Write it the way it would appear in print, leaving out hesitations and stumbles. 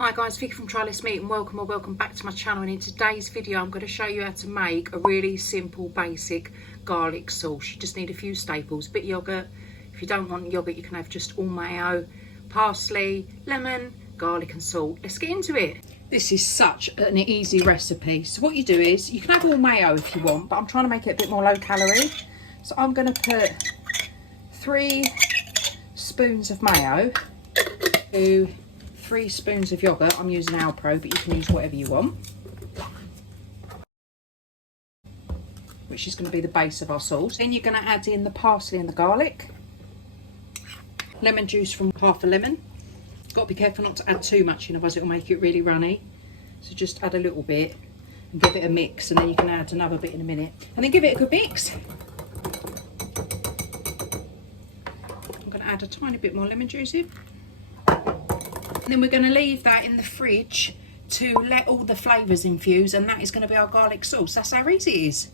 Hi guys, Vicky from Try This Meat and welcome back to my channel. And in today's video I'm going to show you how to make a really simple basic garlic sauce. You just need a few staples, a bit of yoghurt. If you don't want yoghurt you can have just all mayo, parsley, lemon, garlic and salt. Let's get into it. This is such an easy recipe. So what you do is, you can have all mayo if you want, but I'm trying to make it a bit more low calorie. So I'm going to put 3 spoons of mayo to 3 spoons of yoghurt. I'm using Alpro, but you can use whatever you want, which is going to be the base of our sauce. Then you're going to add in the parsley and the garlic, lemon juice from half a lemon. Got to be careful not to add too much in, otherwise it will make it really runny. So just add a little bit and give it a mix, and then you can add another bit in a minute, and then give it a good mix. I'm going to add a tiny bit more lemon juice in. And then we're going to leave that in the fridge to let all the flavours infuse, and that is going to be our garlic sauce. That's how easy it is.